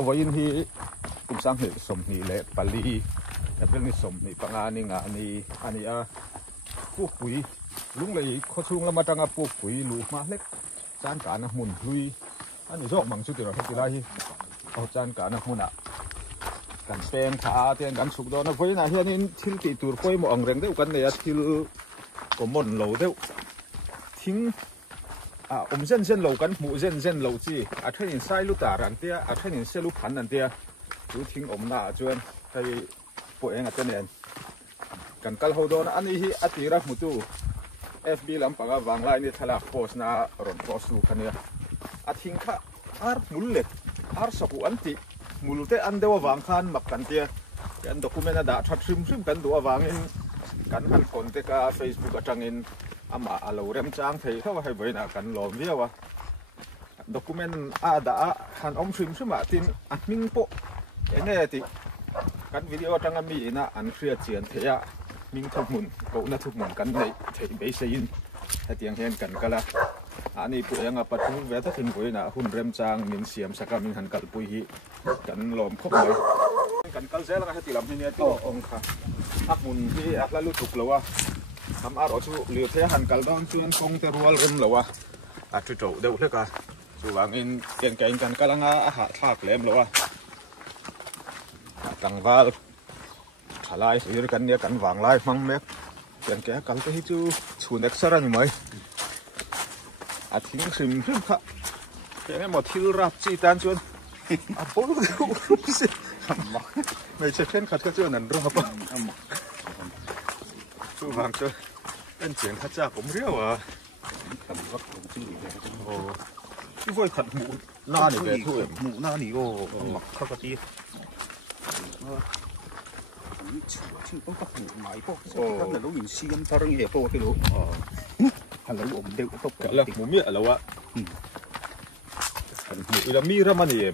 vậy thì cũng sang hệ sầm thì lệ Baliแต่เป็นสมนี่ปังอานี่งานี่พวกปุ๋ยลุงเลยเขาช่วงละมาตั้งพวกปุ๋ยลูกมาเล็กจานการหมุนลุยอันนี้ชอบมังสุดที่เราทำที่ไรเอาจานการหมุนกันแปลงขาเตียนกันสุกดอนนะเว้ยนะเฮียนี่ทิ้งตีตัวค่อยมองแรงเดียวกันเนี่ยทิ้งก็หมุนเหลาเดียวทิ้งเส้นเหลากันหมูเส้นเหลาจีถ้าเห็นไส้ลูกตาอันเดียถ้าเห็นเส้นลูกพันอันเดียดูทิ้งหน้าจวนให้ปวยงัดเนี่ยกันกัลหัวโดนอันนี้ที่อติรักมุตุ FB ลำปากวางไลน์นี่ทลายโพสน่ารอนโพสลูกันเนี่ยทิ้งข้ามุลเล็กสกุอันติมุลเตอันเดียววางขันมักกันเดียกันด็อกิเมนต์ด่าชัดซึมกันตัววางอินกันหันคนเตก้า Facebook ก็จังอินมาเอาเริ่มจ้างเทเขาให้ไว้นะกันหลอมเดียววะด็อกิเมนต์ด่าหันซึมตินมิงโปเนี่ยติกันวิดีโอจังมีนะอันเครียดเจียนเทียมิงทุกมุนก็น่าทุกมุนกันในเทเบสยินให้เตียงเห็นกันก็ละอันนี้ปุยยังปัดทุกเวทถึงปุยนะหุ่นเริ่มจางมินเสียมสักมินหันกัลปุยกันหลอมครบเลยกันกัลเซลก็ให้ตีลำที่เนี่ยตัวองค์ค่ะอักมุนที่อักละลุตุกเลยวะทำอารมณ์สู้เหลือเทียหันกัลดอนชวนคงเตรัวเริ่มเลยวะจุดโจเดี๋ยวเล็กอ่ะสู้วางอินเตียงแกงกันกัลงาอาหารทากเล่มเลยวะกังวาลทลายสื่อกันเนี่ยกันวางลายมังเม็กอย่างแกกันก็ให้จูชูเน็กซ์รันไหมทิ้งซิมค่ะแกไม่หมดที่รับจีตันชวนโอ้โหไม่ใช่เช่นขัดก็ชวนนั่นรอบสู้วางเจอเป็นเสียงข้าจ้าผมเรียวอ่ะโอ้ที่ว่าขัดหมูหน้านี่แกทุ่มหมูหน้านี่โอ้หมักข้าวกะทิ지금 뻥깍 많이 뽑. 근데 너무 시험 다른 게 뽑을 때도 하려고 없는데 뽑고. 그래 몸이 알아와. 이라 미라만이.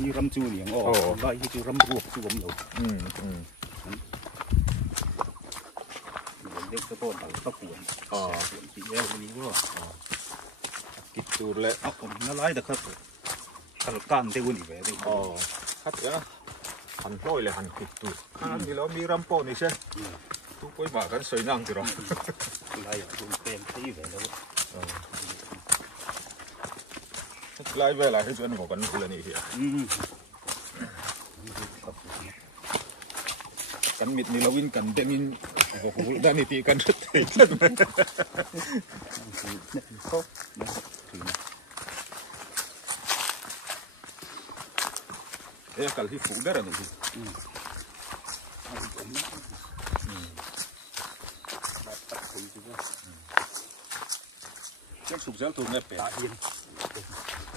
미람 주니. 나 이게 주람 주고 주고 없노. 근데 그거 다 뽑고. 이게 이거. 기술래. 나 라이다 갔어. 갈간 대군이 왜 돼? 갔야.หันปล่อยเลยหันผิดตัวนี่แล้วมีรำโป้นี่ใช่ทุกคนมากันสวยนั่งจีรอลายดูเป็นที่แบบแล้วลายเวลาให้ชวนบอกกันคืออะไรนี่เหี้ยกันมิดนี่เราวินกันเดมินโอ้โหด้านนี้ตีกันสุดที่kalau si fuder nih sih. Cái sụp rớt thùng nếp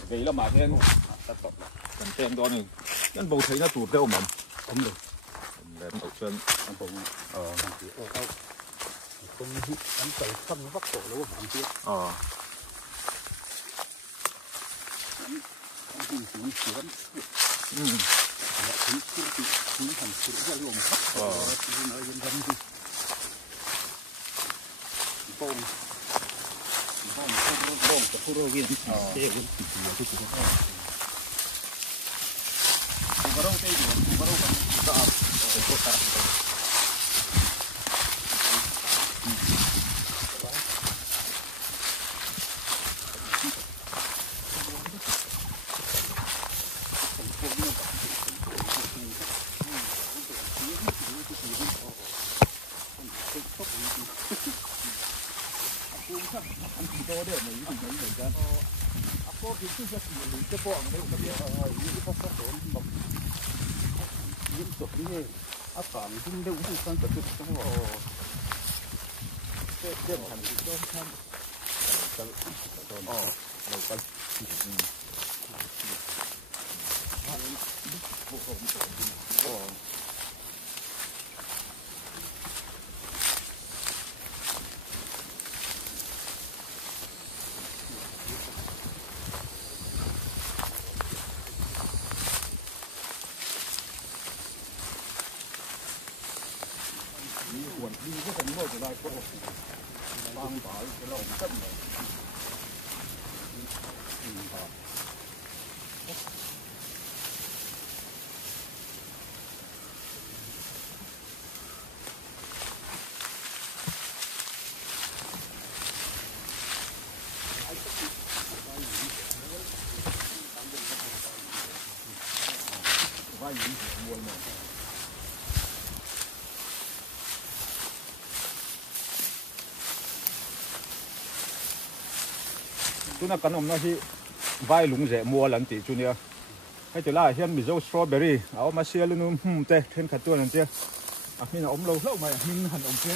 vậy là mà thêm cần thêm đó này cái bầu thấy nó tụt đâu mà không được lên đầu chân bầu không hít anh phải phân vắt cổ nó bằng kia vai lũng rẻ mua mà chúng ta cần ông nói gì vai lũng rẻ mua lần tỷ chúng nha hay từ là hiện mizo strawberry áo mà xia luôn tê trên khát tuần tê mình là ống lâu lâu mà mình hẳn ống tê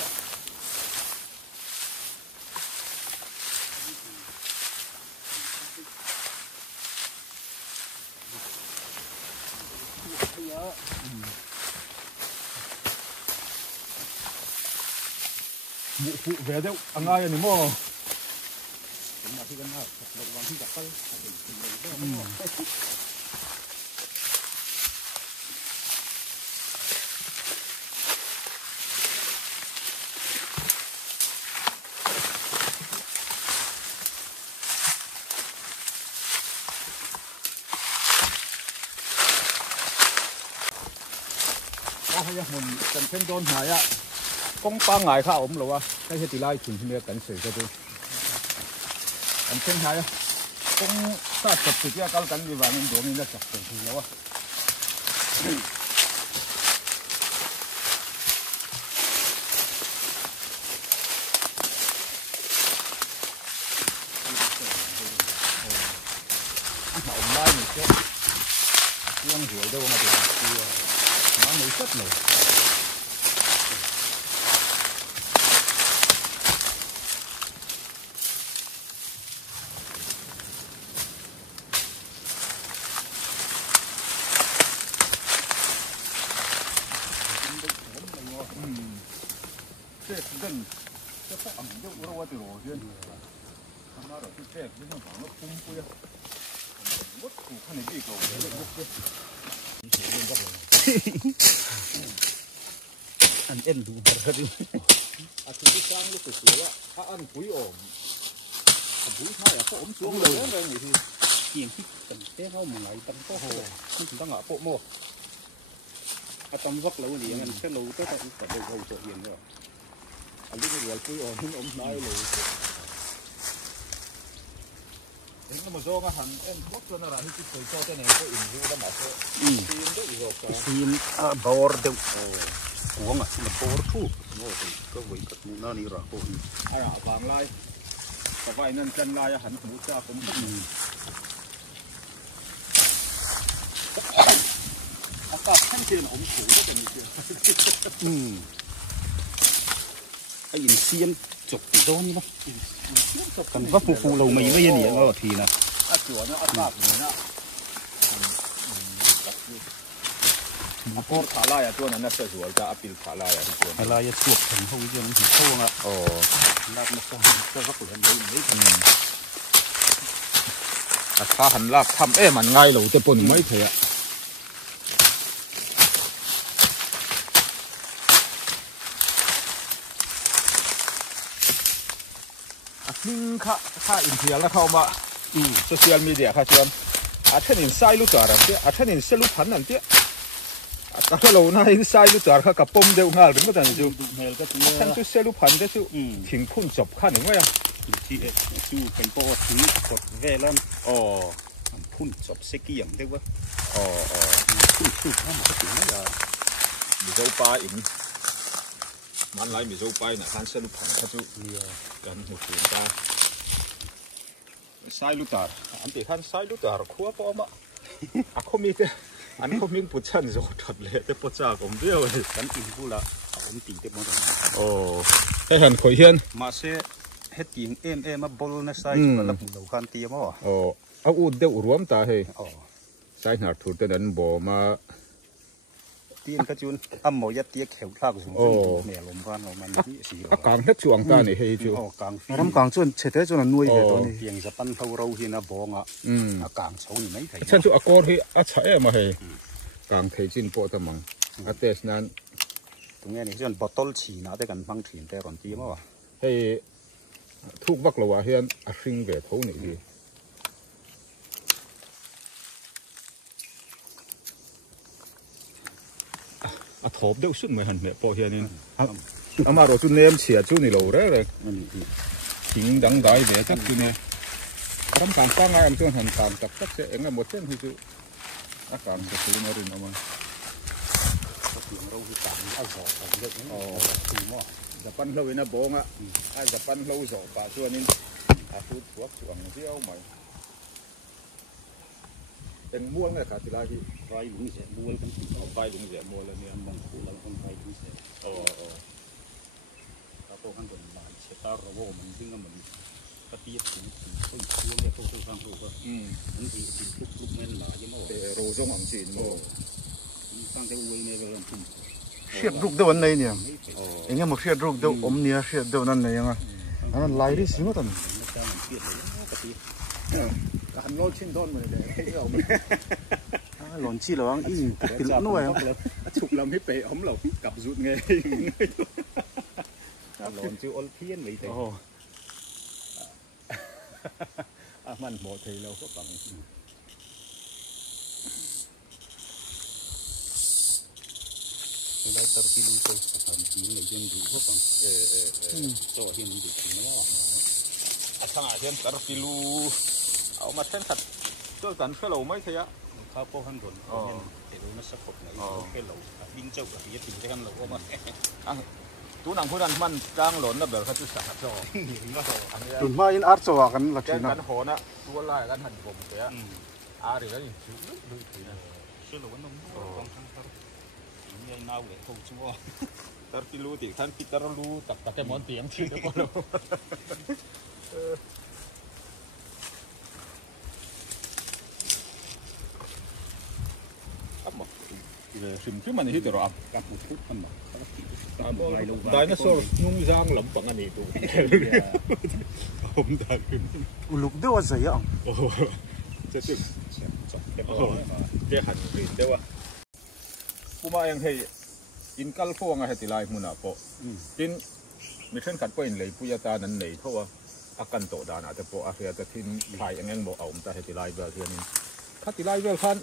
mụ phụ về đâu anh ai nữa mà mình cần thêm đôn hải á công ba ngày khá ổn rồi cái gì lại chuyển sang cảnh sử cho tôi anh thêm hải á công ta chụp thì cái cảnh gì vậy mình đổ mình ra chụp thì lâu mà ông lai mình chết tiếng rủi đâu mà được nó mới rất rồi这跟这不俺就我我的罗圈，他妈的这这这种房子空不呀？我看你这个我anh em đủ thật đi à thì cái sang lúc tuổi á ăn quý ổn quý hai à có ốm xuống rồi đó rồi thì chuyện khi cần té không mà lại tâm có hồ không chúng ta ngã bộ mồ à tâm vắt lâu thì anh sẽ lâu tới tận cả đầu đầu trợ hiền rồi anh biết cái quý ổn nhưng ốm nói rồi nhưng mà do cái hàng em bóc cho nó là cái tuổi cho cái này có ủng hộ đó mà thôi xin đấy rồi xin bor đâu uống à xin là bor thu ngồi thì có vị cật nó đi rồi thôi à vàng lai có vài nên chân lai hẳn cũng cha cũng 아까 상태는 엄청 오래됐는데 cái in xiên chụp từ đâu như đó cần vấp phù lầu mì với gì đó thì là chùa nó ăn bạc gì đó thả lại à, chỗ này nó sẽ rồi ra apil thả lại à, thả lại à, chuột thành hông chứ nó chỉ sâu à, lạc nó sẽ rất là mấy thả hành lạc thăm em ăn ngay lẩu tới bồn mấy thế ạ. Nhưng khá in thiệt là không mà social media khá chọn trên in sai lúc giờ rồi trên in sai lúc phản anh chứ cái lâu nay in sai lúc giờ khá cả bom đều ngal đúng không chú trên chú sai lúc phản đấy chú thỉnh phun chụp khá những cái thì chú phải bỏ thỉnh chụp về lên phun chụp sẽ kiềm đấy quá phun khá một cái tiếng đó là bị dấu ba inมันไล่มีโจไปนะท่านเสลุพันเขาจุกันหมดถึงตาไซลุตาอันที่ท่านไซลุตาขั้วปอมอ่ะเขามีแต่อันเขามีปุชันโจทัดเลยแต่ปุจากผมเดียวเลยกันอินพูละผมตีเต็มหมดโอ้ให้เห็นข่อยเห็นมาเสียเฮ็ดยิงมาบอลนะไซก็รับดูคันตีมั้งโอ้เอาอุดเดียวรวมตาเฮ้ไซหนาถูกแต่นั้นบ่มาตีนกระจุนอ้ำหมอยัดเตี้ยแขวลากสูงแม่ลมพันของมันที่สีกลางเฮ็ดช่วงตาเนี่ยเฮ้ยจูกลางรำกลางจนเฉดจนนุ่ยเลยตอนนี้เพียงจะปั้นเท่าเราที่น่ะบองอ่ะกลางเสานี่ไม่ไถฉันจูอากอร์ที่อาชัยมาเฮ้กลางเทจินโปตะมังอาเตสนั้นตรงนี้นี่ส่วนบอตเตอร์ฉีน่ะได้กันฟังถีนแต่ก่อนตีมั้งวะเฮ้ทุกวักละวะเฮียนอาชิงเวทเท่านี้ดีทบเดี๋ยวสุดไม่หันแบบพอเฮียนี่เอามาเราจุนเนียมเฉียจุนนี่เราเลยทิ้งดังได้แบบจักจุนเนี่ยทำการสร้างงานจุนหันตามจับจักเสียงหมดเส้นที่จุอาการจะซื้อมาเรื่อยๆมา tiếng đâu thì cả ăn giỏ còn được thì mà Japan lâu ina bong á, Japan lâu rồi cả cho nên food thuốc chuồng riêu mày, em mua cái cả thì là gì, vai đúng sẽ mua cái vai đúng rẻ mua là ăn bằng cụ là con vai đúng sẽ các cô ăn gần lại sẽ ta rồi vô mình chính là mình cái tiết cũng không xuống để tôi sang rồi những gì thì lúc men là những màu rồi trong hàng chín mà, sang cái uống này rồi làm gì Siết rục đâu anh này nhỉ? Anh em một siết rục đâu ôm nia siết đâu anh này nhá? Anh lại đi xíu tầm. Anh lôi trên đòn mà để cái ông Lon chi là anh in thì lẫn nuôi không? chụp làm hết bể ống lẩu cặp rụt nghề, lon chưa ôn thiên vậy thì mình một thì lâu có bằng đây tao kêu tôi làm gì người dân đủ không cho hiện được thì nó thằng ai hiện tao kêu ông mà xem thật tôi cần phải lâu mấy thế áข้าวโพดหั่นโดนเห็นมันสักขดไหนแค่เราบินเจ้ากับที่ถึงจะหั่นเราว่ามัน tú nằm phun ăn man trang lớn là biểu khát sạch cho Tụi mai in art choกันlà cái chuyện nào? hồ á tú lại cái hành vùng thế thì cái gì chữ đôi thì này เชื่อเราว่าน้องต้องทั้งทั้งยังน่าเวทคงชั่ว tar kilu thì than kita lu tak pakai mon tiang sih itu kalau apa sim chứ mà này rồiกับหมดทุกคนแบบ dinosaur nhung giang lắm bằng anh itu hôm taขึ้น Lục đâu à vậy ông? จะตึกจะหันขึ้นได้ว่าผู้มาอย่างให้อินกัลฟงอะให้ติลายมุนาโปจินมิเช่นขัดไปอินเลยผู้ยาตานั้นเลยเพราะว่าอาการโตดานะแต่โปอาเซียจะทิ้งไทยอย่างงั้นบอกเอาแต่ให้ติลายแบบเดียวนี้ถ้าติลายแบบขั้น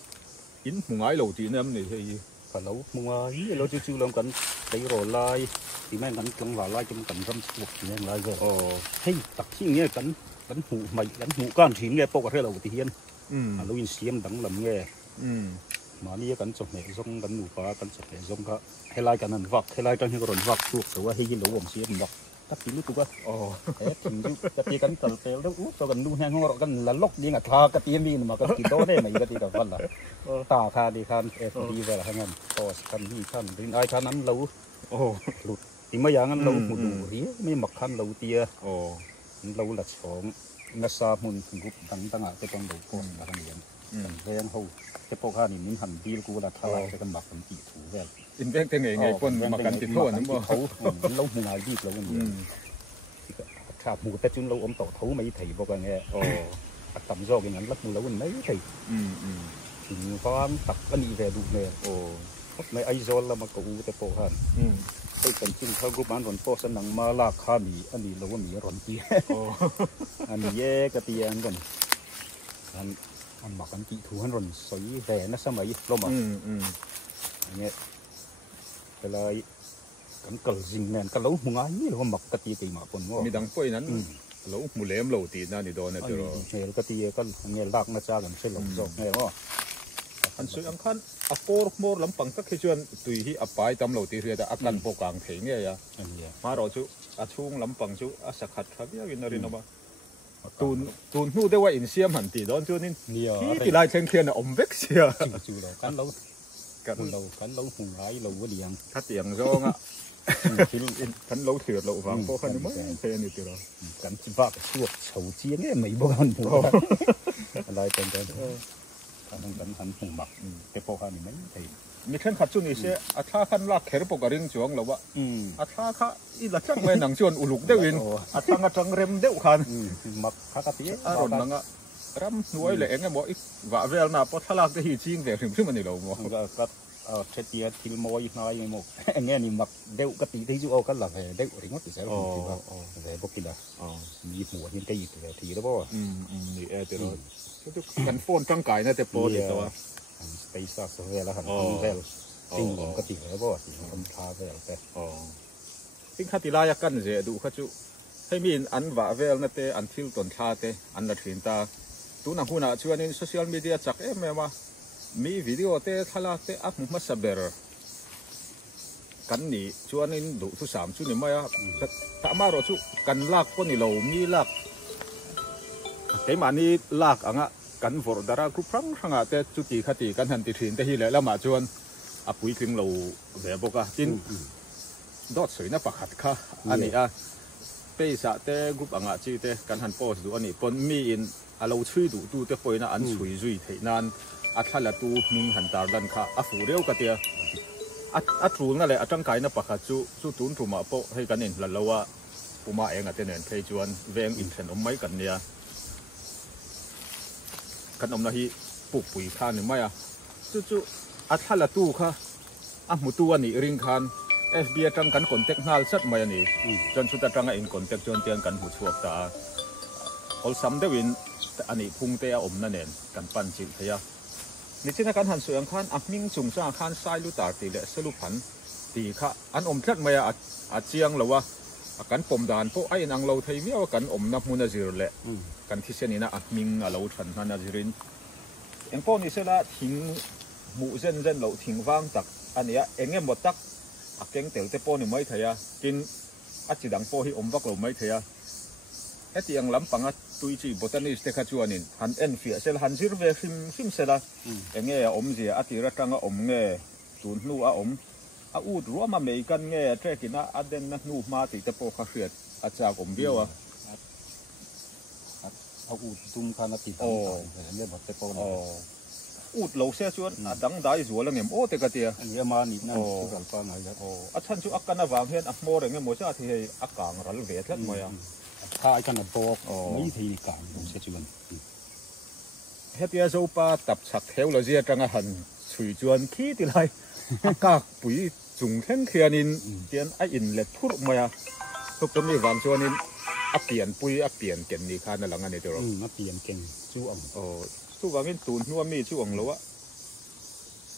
อินหงายเหล่าจีนเนี่ยมันนี่ที่ cả lâu mùng ấy lâu chưa làm cần đấy rồi lai thì mấy cần cần vào lai trong cần râm thuộc thì nên lai rồi hey tập khi nghe cần hủ mày cần hủ can thì nghe bốc cái lâu thì hiền lâu in xiêm đắng lầm nghe mà đi cần chụp này giống cần hủ phá cần chụp này giống cả hay lai cần ăn vặt hay lai trong những cái vặt thuộc rồi hay lâu bom xiêm vặt tất cả lúc đó tất cả cần tờ tèo đó út cho cần nu hang ngor cần là lóc đi ngặt tha cái tiền đi mà cái tiền đó này mày cái tiền đó vẫn là ta tha đi khan đi về là hàng ngàn to cần đi khan đến ai khan ăn lâu lụt thì mấy dạng ăn lâu một đủ rí mấy mặc khan lâu tia lâu là sống ngắt xa mun gục tăng tăng cái con đầu con là hàng ngàn về ăn hầu cái bộ khan thì mình hành đi cũng là tha lại cái con bạc con chỉ thủ về in ven cái nghề quân mà cần tiền thua đúng không lâu một ngày đi lâu nhưขาหมูแต่จุนเราอมต่อเท้าไม่ถี่บอกว่าไงต่ำโจกอย่างนั้นรับมูเราไม่ถี่ถึงความตักอันนี้แวดูเนี่ยในไอโซนเรามากูแต่โปหันไปเป็นจิ้มข้าวกุมันหล่นโปสนังมาลากข้ามีอันนี้เราว่ามีหล่นเตี้ยอันนี้แย่กระเตียงกันอันหมักอันกี่ถูหันหล่นสวยแหวนนะสมัยเราหมักอันนี้เป็นไรกันกระจิงเนี่ยกันlâuมงายนี่เราหมักกระตีกี่หมาปนว่ามีดังป่วยนั้นlâuมูเล่มlâuตีนั่นนี่โดนเนี่ยเจอเนี่ยกระตีก็เนี่ยลากมาจ้ากันเส้นหลงจอกเนี่ยว่าอันสุดอันขั้นอัปโปร์มอร์ลำปังก็คือชวนตุยที่อัปไปตำlâuตีเรียแต่อาการปวดกลางเถียงเนี่ยมาเราชูอาช่วงลำปังชูอาสักขัดครับยังวินอะไรนะบ้าตูนหูได้ว่าอินเซียมหันตีโดนชวนนี่ที่ตีลายเชียงเทียนอ่ะอมเวกเสียจู่เรากันเราหงายเราว่าเดียงถ้าเตียงโซ่อ่ะขันเราเถื่อนเราฟังพวกขันไม่เทียนนี่ตีเรากันจิบะช่วงเฉาเจียงเนี่ยไม่บอกกันหัวอะไรเป็นกันกันหันหงบักแต่พวกขันนี่ไม่ใช่มีขั้นขัดจุนี่เสียอัฐาขั้นลากแขนปกกระดิ่งจวงเราวะอัฐาข้าอีหลักจังไม่หนังชวนอุลุกเดวินอัฐากระจังเร็มเด้อขันมักข้ากะตีอารมณ์นังอ่ะรำน้อยเลยเองไงบอกอีกว่าเวลน่ะพอทลากจะหีชิงแต่ถึงซึ่งมันนี่เราบอกก็เช็ดเตียทิลมอยน้อยไงบอกเงี้ยนี่มักเด้อกะตีที่จู่เอากันละเด้อริงว่าติดเสร็จแล้วติดว่าเด้อบอกกินละมีหัวยังตีอยู่แต่ทีแล้วบ่นี่แต่เรากันโฟนตั้งกายนะแต่โปรดีตัวไปซักเวลาหันเวลติงกะตีแล้วบ่สิมันพาเวลแต่ติงขัดติลายกันเสียดูขัดจุให้มีอันว่าเวลนั่นเตอันทิลต้นชาเตอันละถินตาตัวนักหุ่นชวนในโซเชียลมีเดียจักเอ็มว่ามีวิดีโอเตทลาเตอัพมุมาสเบอร์ กันนี่ชวนนี่ดูทุก3ชุดนี่ไม่อะถ้ามาเราชุกันลากก็นี่เรามีลากแต่มานี่ลากอ่ะกันฝนดาราคุพรังสังอาแต่จุดที่ขัดกันหันติถินแต่ที่แล้วมาชวนปุ๋ยถึงเราแบบบอกจินดอดสวยนะปะขัดค่ะอันนี้ไปสะแต่กุบอ่ะจีแต่กันหันโพสดูอันนี้ปนมีอินเราช่วยดูแต่ปอยนะอันช่วยจุยเท่นั้นถ้าละตูมิงหันตาดันค่ะฟูเรียวกันเดียทูนั่นแหละจังไก่นะปะขัดจูตุนถูมาโปให้กันเองแล้วว่าปูมาเองเเนี่ยเคยชวนเวงอินเทนไม่กันเนี่ยกันนะฮีปุกปุ๋ยข้านี่ไม่จู่ถ้าละตูค่ะมุตัวนี่ริงคันFBI จังกันคอนแทคนัลสัตไม่นี่จนสุดจังอินคอนแทคจนเตียงกันหูชวกตาเอาซ้ำเดวินอันนี้พุ่งเตะนั่นเองกันปั่นจิตเทียนี่ที่นักการหันสวยคันมิงจุงสร้างคันไซลุตาตีเละสรุปพันตีค่ะอันชัดไม่เจียงหรือว่ากันปมดานพวกไอ้นางเราไทยไม่เอากันนับมุนจิรเละกันที่เช่นนี้นะมิงเราฉันนันจิรินเอ็งพวกนี้เสละทิ้งหมู่เส้นเราทิ้งวางตักอันนี้เอ็งหมดตักเก่งเต๋อแต่พวกนี้ไม่เทียกินจีดังพวกที่วักเราไม่เทียที่ยังล้ำปังตุยจีบตันนี่สเต็กจวนนินหันเอ็นฟิเซลหันซิร์เวฟิมเซละเอ็งเจียที่รักงจูนนูอูดรัวมาเมกันเทรกินะเดนนูมาติแต่พวกข้าเสียดจากเดียวเอาอูดตุ้มคานาติต่างๆเนี่ยแบบแต่พวกอูดเราเสียชวนดังได้จัวแล้วเงี้ยโอ้แต่กะเตียอันนี้มานี่นั่นคือการฟังอะไรฉันชูอักกันวางเห็นโมเรื่องเงี้ยโมชาที่อักกางรัลเวทแล้วมั้ยถ้าไอ้ขนาดบอกไม่ทีการเราเสียชวนเฮติอาโซปาตับฉักเทวเราเจียจังหันฉุยจวนขี้ติไลอากาศปุ๋ยจุงเข่งเขียนินเตียนไออินเล็ดทุกมั้ยทุกคนมีวางชวนนินเปลี่ยนปุ๋ยเปลี่ยนเก่งนี่ค่ะนั่นหลังอันนี้ตัวเราเปลี่ยนเก่งจู่อ่งสู้ว่าเงินตูนนัวมีช่วงแล้วอะ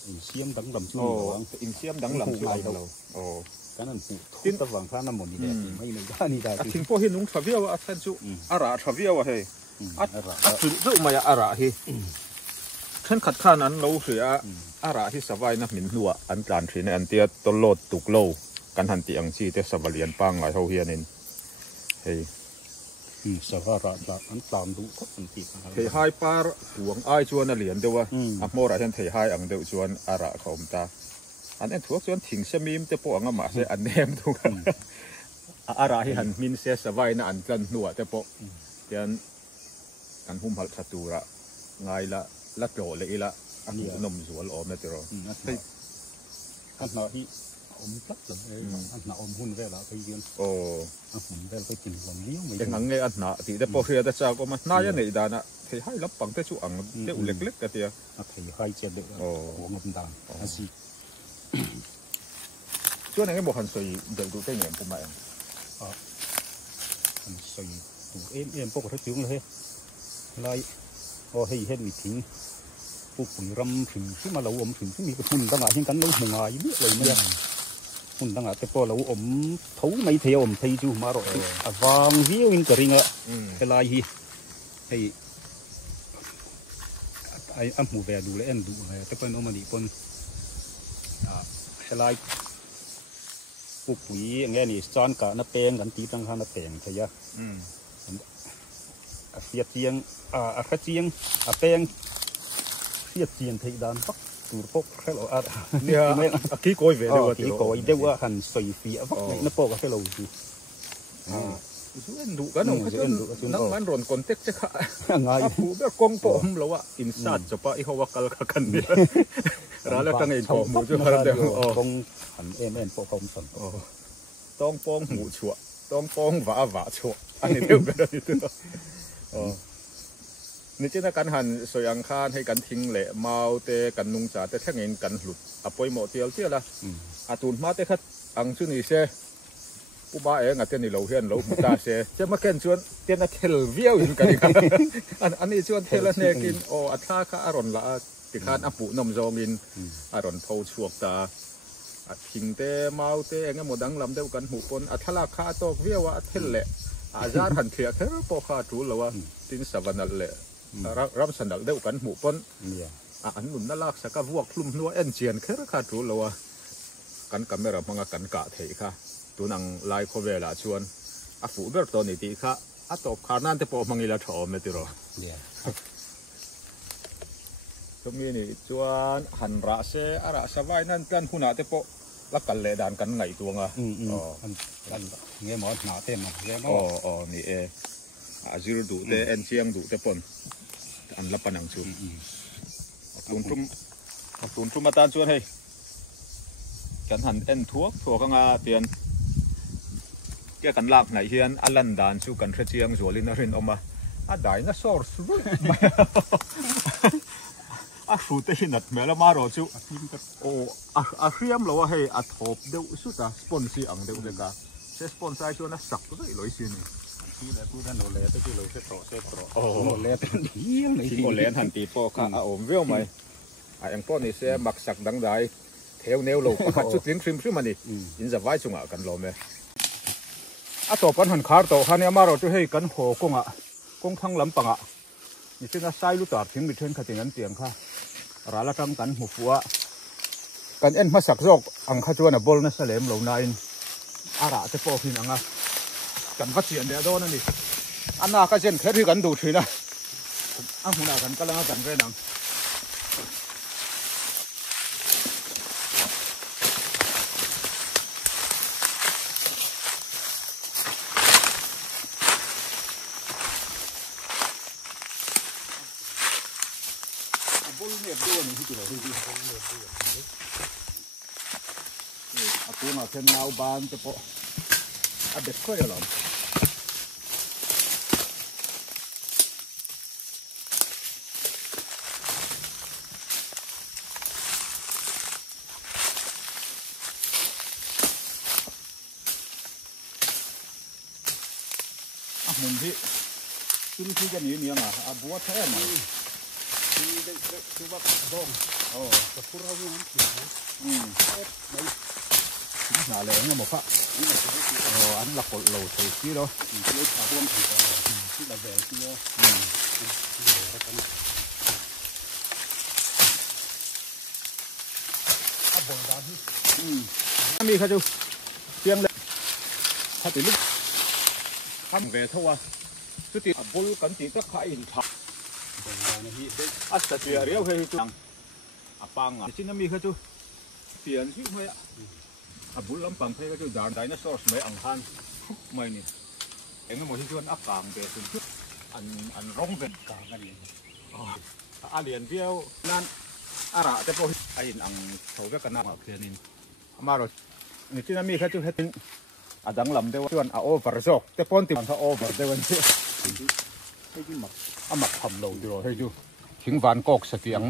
อินเสียมดังลำช่วงอินเสียมดังลำช่วงเราการนั้นผูกทิ้งตะวันพระน้ำมันนี่แหละไม่ได้นี่ได้ทิ้งพวกเห็นนุ่งทวีว่าท่านจู่อาราทวีว่าเฮ้ยจู่มาอาราเฮ้ยฉันขัดข้านั้นเราเสียอาราที่สบายนักมินหัวอันการที่ในอันเตียตลอดตุกโลกันหันตีอังซีเตสบเลียนปังไงเท่าเฮียนินเฮ้ยสภาพอันตามดูก็เป็นติดเทหายปาร์ห่วงไอชวนนั่นเหรียญเดียวอ่ะโมระเห็นเทหายอังเดียวชวนอาระเขามตาอันนี้ถูกชวนถิงเชมิมแต่พวกงั้นมาเสียอันเนมถูกอาระที่หันมินเสียสบายน่ะอันจันหนวดแต่พวกเดี๋ยวกันหุ่มหัดศัตรูละไงละโจเลยละอันนี้นมสวนอมนั่นเดียวอันนั้นที่อมพลัดเลยอันนั้นอมหุ่นได้ละไปยืนหุ่นได้ไปกินหลังเลี้ยวไม่ยังงั้นไงอันนั้นที่แต่พอเรียนแต่เช้าก็มาน่าจะในด้านน่ะที่ให้รับปังแต่ช่วงเดี๋ยวเล็กๆกันเดียวที่ให้เจ็ดเด็กหัวงบดานอาชีช่วงนั้นก็บอกหันสวยเดี๋ยวดูได้เงี้ยผมมาเองหันสวยดูเอ็มพวกเขาจุ่มเลยไล่ให้เห็นมีทิ้งพวกปุ๋ยรำถึงที่มาเราอมถึงที่มีกระพุนตั้งแต่ยังกันเราหงายเยอะเลยไม่ยังหุ่นตั้งแต่พอเราอมทุไม่เที่ยวอมที่จู่มาเราวางวิวอินกระริงอ่ะอะไรให้ไอ้อันหูแวดูเลยอันดูเลยแต่เป็นอมันดีปนอะไรพวกปุ๋ยอย่างเงี้ยนี่ซ้อนกับน้ำแป้งกันตีตั้งข้างน้ำแป้งใช่ไหมเสียเจียงข้าเจียงแป้งเสียเจียงที่ด้านปักตูปกแค่เราเนี่ยขี้โกยเวลาขี้โกยเดี๋ยวหันใส่ฟีปักน้ำปกแค่เราดูดูกันหนูนักมันรอนคนเต็กจะค่ะผู้แบบกองปมแล้วว่าอินสัตจะปะอีเขาว่ากันเนี่ยร้านแล้วตั้งเองของหมูจุ่มเดียวกองหันเอ็นปกสันต้องปองหมูชัวต้องปองว่าชัวอันนี้เดียวกันนี่ตัวนี่เจ้ากันหันสวยอังคารให้กันทิ้งเละเมาเตะกันนุ่งจ่าแต่แท่งเองกันหลุดปอยหมอเตียวเจ้าละตูนมาเตะคัดอังชุนี่เช่ผู้บ้าเองเต้นนี่เราเห็นเราบุตรเช่จะมาเกินชวนเต้นเทลเวียวอยู่กันอันนี้ชวนเทลเนกินอัฐาข้าอร่อยละติคานปุนมจองอินอร่อยเผาชวกตาทิ้งเตะเมาเตะเองหมดดังลำเดียวกันหูปนอัฐาราคาตกเวียวเทลเละอาจารย์หันเทียแค่พอขาดรู้แล้วว่าทิ้งสวรรค์เละรับสันดักเดียวกันหูปนอันนุ่นน่ารักสักวกคลุมนัวเอ็นเจียนแค่ขาดรู้แล้วว่า kan camera manga kan ka thei kha tunang lai kho vela chuan a fu ber to ni ti kha a top kharnan te po mangila tho me ti ro to mi ni chuan han ra se ara sa vai nan plan huna te po la kal le dan kan ngai tuanga kan nghe món nào thêm mà nghe món ni e azir du te en chiang du te pon an la panang chu tun trum matan chuan hei kan han en thuak anga tian kia kan lak ngai hian alan dan chu kan thre chiang zolin a rin oma a dinosaur su a su te hinat mela maro chu a hriam lo hei a thop deuh su ta sponsor ang deuh le ka se sponsor chu na sak doi loi sinที่แล้วกูท่านโอเล่ตัวที่เราเซตโปรโอเล่ตัวนี้เลย ที่โอเลนหันตีโปค่ะอมเวลไหมอังป้อนนี่เสียมักสักดังได้เทวเนวโลขัดชุดลิ้นฟิมฟิมันนี่อินจะไว้จงอ่ะกันลมเลยอ่ะต่อปันหันขาร์โตขันเนี่ยมาเราจะให้กันโหกงอ่ะกงทั้งลำปังอ่ะนี่เป็นอาศัยลุตาถึงมิเทนขัดอย่างนั้นเตียงค่ะราละกังกันหัวฟัวกันเอ็นมาสักโรกอังขจวนอ่ะบอลนั่นเสลมเหล่านายอาระจะโปหินอังอ่ะกันก็เสียนเดียวโดนนี่อันน่าก็เช่นแค่ที่กันดูทีนะอันหัวหน้ากันก็แล้วกันแค่นั้นบุญเนี่ยด้วยนี่ที่เราที่นี่อาปูน่ะเช่นเอาบานจะโปอาเด็กค่อยหรอมุมที่ที่จะหนีเนี่ยนะบัวแท้ไหมที่ได้คือว่าดงกับพวกเราเนี่ยน่าเลยเนี่ยหมดละอันหลักโหลใส่ที่เราที่ขาบวมถึงที่เราแหวกที่บนดาวที่มีเขาจะเพียงเลยถ้าติดลูกทำเวทว่าสุดที่บุลกันติดตะไคร้ทับอัศจรรย์เรียวให้จุงปังอ่ะที่นั่นมีเขาจุเปลี่ยนชื่อไหมอ่ะบุลลำปังให้เขาจุดานไดโนเสาร์ไม่อังคารไม่นี่เอ็งก็หมดที่ชวนอักกางเบสุดอันร้องเป็นกางกันนี่อาเลียนเดียวนั่นอาระแต่พอไอ้อังเขาเรียกกันน้ำเพียนินมาเรานี่ที่นั่นมีเขาจุให้อาดังลำเดียวชวนโอเวอร์โซกแต่ปนติมันเขาโอเวอร์เดียวนี่ให้ที่หมักหมักทำเราดีหรอให้ดูถึงวานกอกเสียง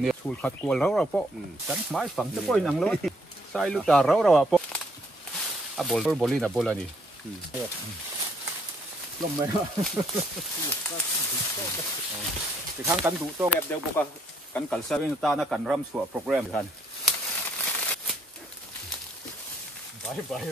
เนี่ยชูขัดกวนเราปะกันไม้ฝังจะป่วยหนังเลยใส่ลูกตาเราปะบอลลี่นะบอลนี่ลมไหมที่ข้างกันดูโต้แบบเดียวบุกกันกัลซาวินตานะกันรำสัวโปรแกรมกันบาย